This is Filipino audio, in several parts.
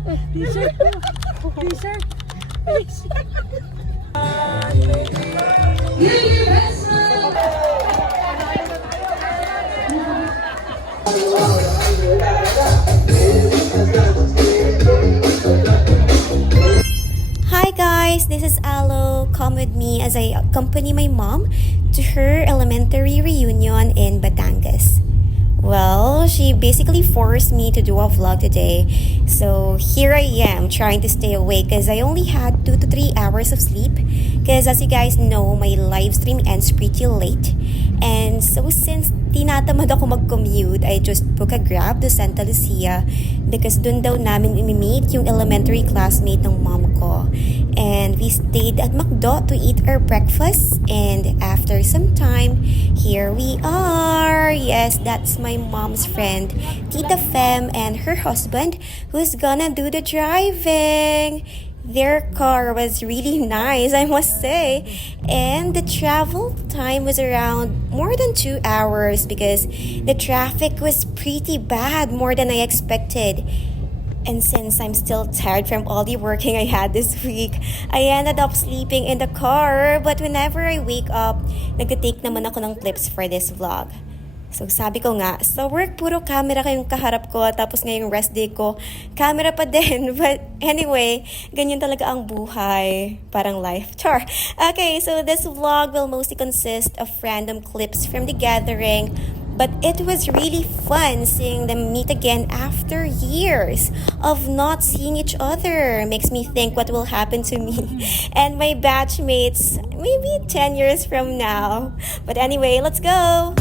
T-shirt po. T-shirt. Hi guys, this is Alo. Come with me as I accompany my mom to her elementary reunion in Batangas. Well, she basically forced me to do a vlog today. So here I am trying to stay awake because I only had 2 to 3 hours of sleep. Because as you guys know, my live stream ends pretty late. And so since tinatamad ako mag-commute, I just book a grab to Santa Lucia because dun daw namin imi-meet yung elementary classmate ng mom ko. And we stayed at McDo to eat our breakfast. And after some time, here we are. Yes, that's my mom's friend, Tita Fem, and her husband who's gonna do the driving. Their car was really nice, I must say. And the travel time was around more than 2 hours because the traffic was pretty bad, more than I expected. And since I'm still tired from all the working I had this week, I ended up sleeping in the car. But whenever I wake up, nag-take naman ako ng clips for this vlog. So sabi ko nga, sa work puro camera kayong kaharap ko, tapos ngayong rest day ko, camera pa din. But anyway, ganyan talaga ang buhay. Parang life. Char. Okay, so this vlog will mostly consist of random clips from the gathering. But it was really fun seeing them meet again after years of not seeing each other. Makes me think what will happen to me and my batchmates maybe 10 years from now. But anyway, let's go!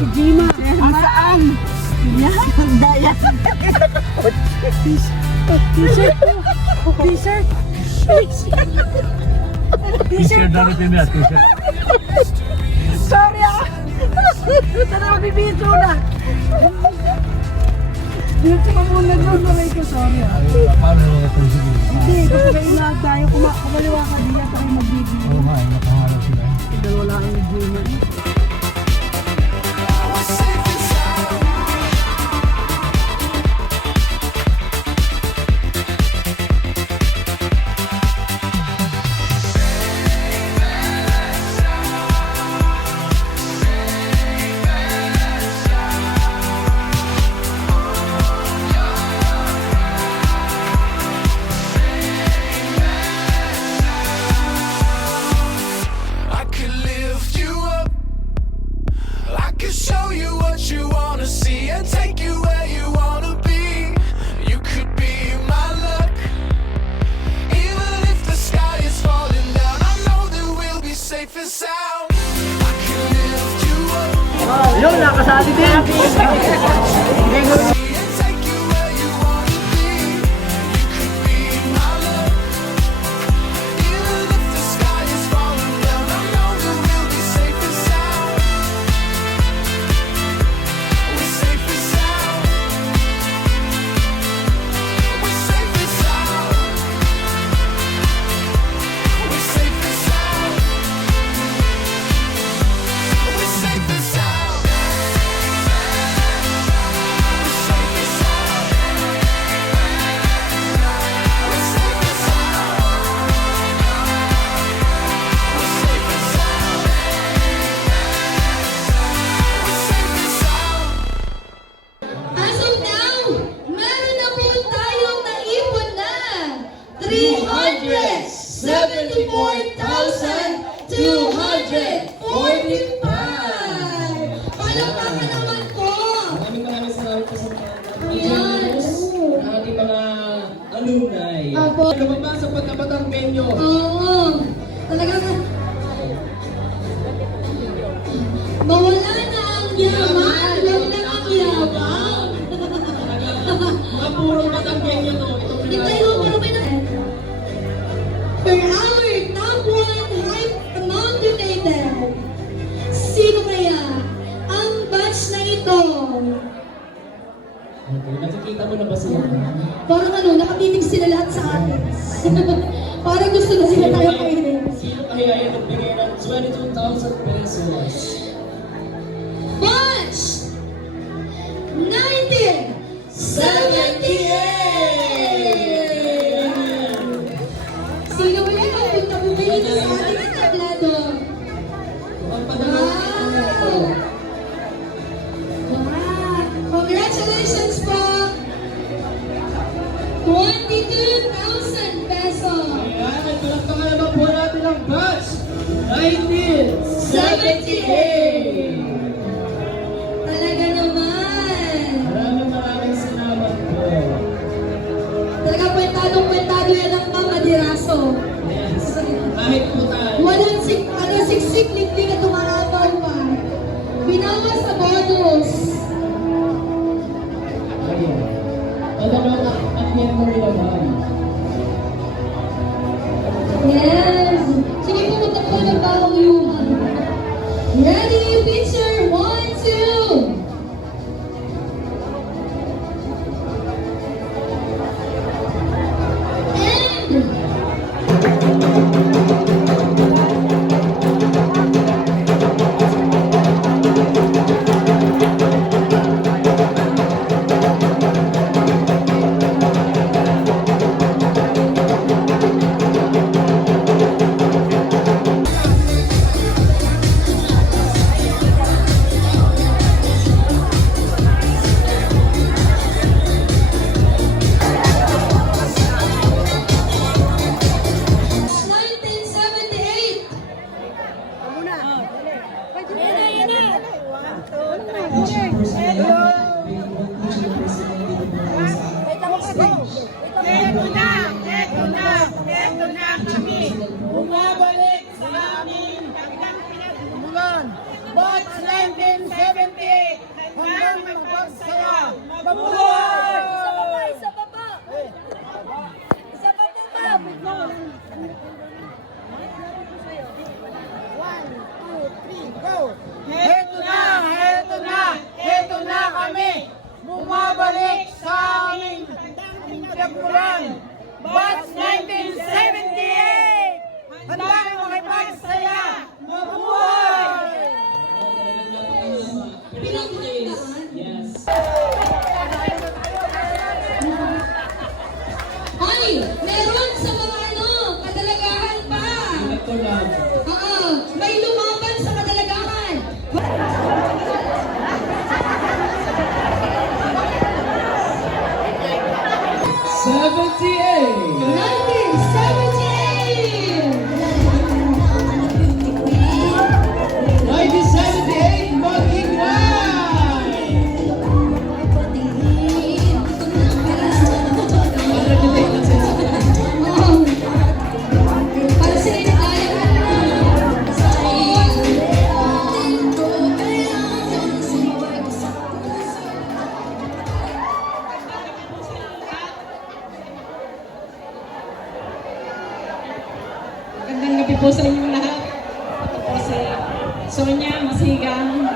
Si Gima. Saan? Yan. Daya. T-shirt po. T-shirt. T-shirt na rin niya, t-shirt. Sorry ah. Tara, mabibito na. Dito ka muna doon. Ko, sorry ah. Paano na ito sige? Hindi, kasi kailangan tayo. Kumaliwa ka diya tayo magbibigay. Oo nga, nakahanap sila. Dalawa lang yung Gima. Yun, nakasali din. Palakpakan naman po! Maraming salamat po sa mga Ayan. ang ating mga alumni. Apo. Lumabas sa pagkabatang menyo. Oo. Talagang mawala na ang yaman. Huwag na ang yabang. Mga puro batang menyo to. Itong Ito yung marami na. For our top 1 hype amount donated, sino kaya ang batch na ito? Okay, nakikita mo na ba sila? Parang ano, nakatitig sila lahat sa atin. Parang gusto na sila tayo kainin. Sino kaya yung nagbigay ng 22,000 pesos? Batch 1978! Sino ba yun? Punta mo ba yun sa ating tablado? Ang Wow! padala. Wow! Congratulations po! 22,000 pesos! Ayan, at palakpakan naman po natin ang batch 1978! Talaga naman! Maraming salamat po. Talaga kwentadong-kwentado yan ang Mama Diraso. Yes. Kahit po tayo. Walang siksik, liglig at umaabang pa. Binawas sa bonus. Ayun. Talagang akyat mo nila ma'am. Yes! Sige po, magtakbo ng bawang yuman. Ready, picture, 1, 2! And... Eto na kami. Bumabalik sa aming kanilang pinagmulan. Batch 1978 hanggang magpagsaya. Mabuhay! Isa pa ba? Isa pa ba? Heto na kami. Bumabalik sa aming pinagmulan. Batch 1978 hanggang magpagsaya. Mabuhay! Pinaghandaan. Yes. Ay, meron sa mga kadalagahan pa. Ito lang. May lumaban sa kadalagahan. Para sa Magandang gabi po sa inyong lahat. Ako po si Sonia Masigang.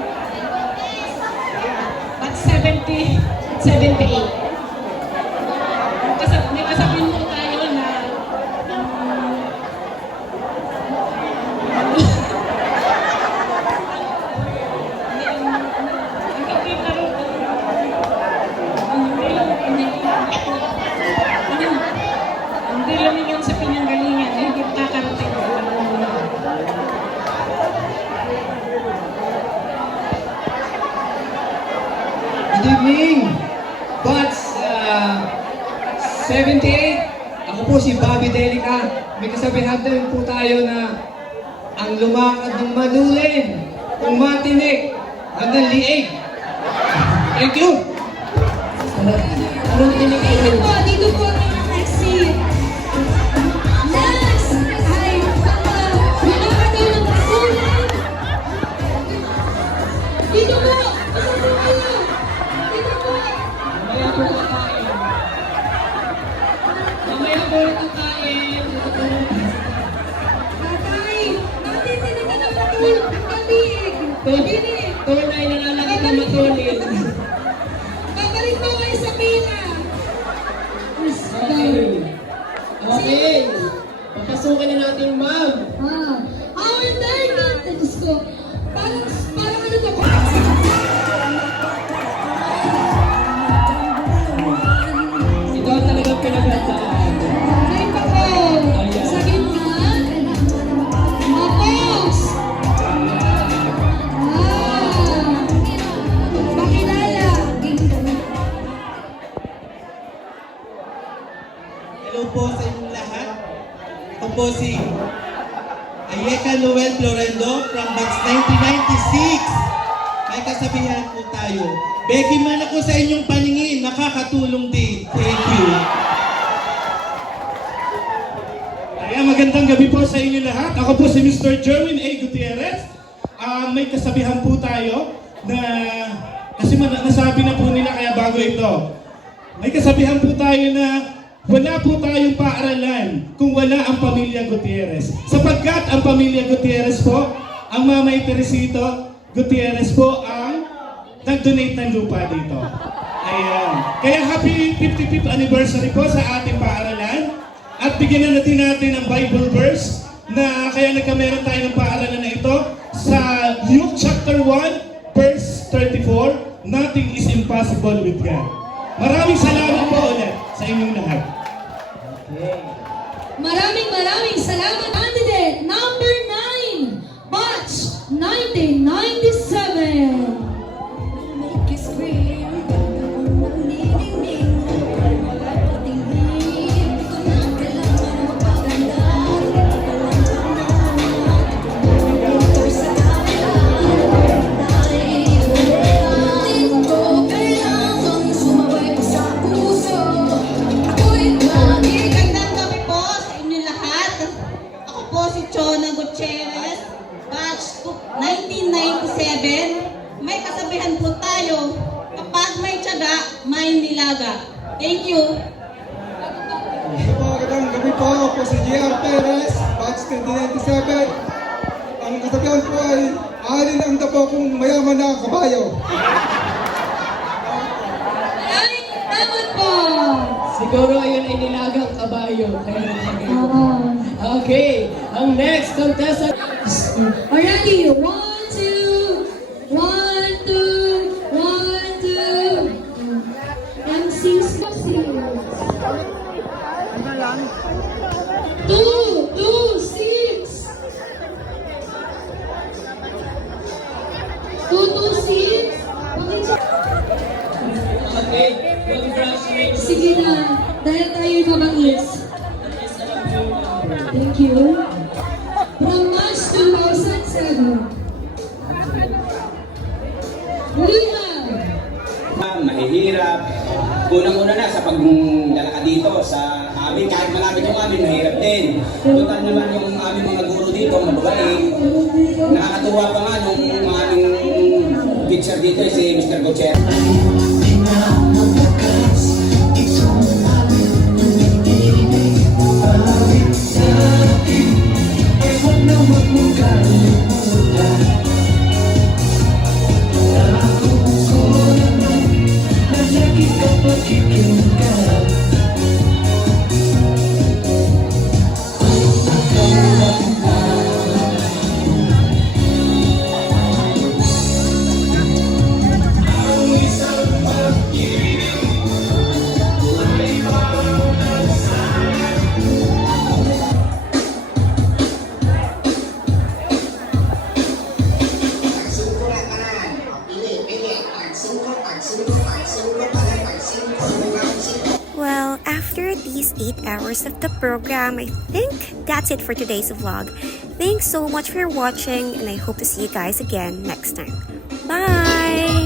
At 70, 78. May kasabihin po tayo na hindi lumingon sa pinanggalingan, hindi kakarating. Good evening, Batch 78. Ako po si Bobby Delica. May kasabihan din po tayo na ang lumakad ng manulin, kung matinik, hanggang liig. Thank you. Anong tinigay Dito mo? po, dito po ang next seat. Next ay pinakatayo ng sulat. Dito po, ito po kayo. Dito po. Mamaya po kakain. Mamaya po ito kain. Tatay, natitinig ka ng katig. Dinig. Tunay na lalaki na matulid. Babalik po kayo sa pila. Okay. Okay. Papasukin na natin, ma'am. Our third, Diyos ko, parang ano to? Ito ang talagang pinagandaan. Ay, pako. Sa gitna. Mapos. Pakilala. Hello po sa inyong lahat. Ako po si Ayeka Noel Florendo from batch 1996. May kasabihan po tayo. Becky man ako sa inyong paningin, nakakatulong din. Thank you. Kaya magandang gabi po sa inyo lahat. Ako po si Mr. Jerwin A. Gutierrez. May kasabihan po tayo na kasi nasabi na po nila kaya bago ito. May kasabihan po tayo na wala po tayong paaralan kung wala ang pamilya Gutierrez. Sapagkat ang pamilya Gutierrez po, ang Mamay Teresito Gutierrez po ang nag-donate ng lupa dito. Ayan. Kaya happy 55th anniversary po sa ating paaralan. At bigyan na natin ang Bible verse na kaya nagkameron tayo ng paaralan na ito sa Luke chapter 1 verse 34, nothing is impossible with God. Maraming salamat po ulit sa inyong lahat. Maraming salamat, candidate number 9, batch 1997. Magandang gabi po sa inyo lahat. Ako po si Chona Gutierrez, batch 1997. May kasabihan po tayo, kapag may tiyaga, may nilaga. Thank you. Magandang gabi po. Ako po si J.R. Perez, batch 1997. Ang kasabihan po ay, alin ang dabo kung mayaman na kabayo. Maraming salamat po. Siguro ayun ay nilagang kabayo. Kaya nilagay ko. Okay. Ang next contestant. Already, 1, 2, 1, 2, 1, 2. MC's kasi. 2, 6. 2, 6. Okay. Congratulations. Sige na, dahil tayo mabangis. Thank you. From March 2007. Lima. Mahihirap. Unang-una na sa pagdala ka dito sa amin, kahit malapit yung amin, mahirap din. Total naman yung aming mga guro dito, mababait. Nakakatuwa pa nga nung aming teacher dito, si Mr. Gutierrez. after these 8 hours of the program, I think that's it for today's vlog. Thanks so much for watching, and I hope to see you guys again next time. Bye!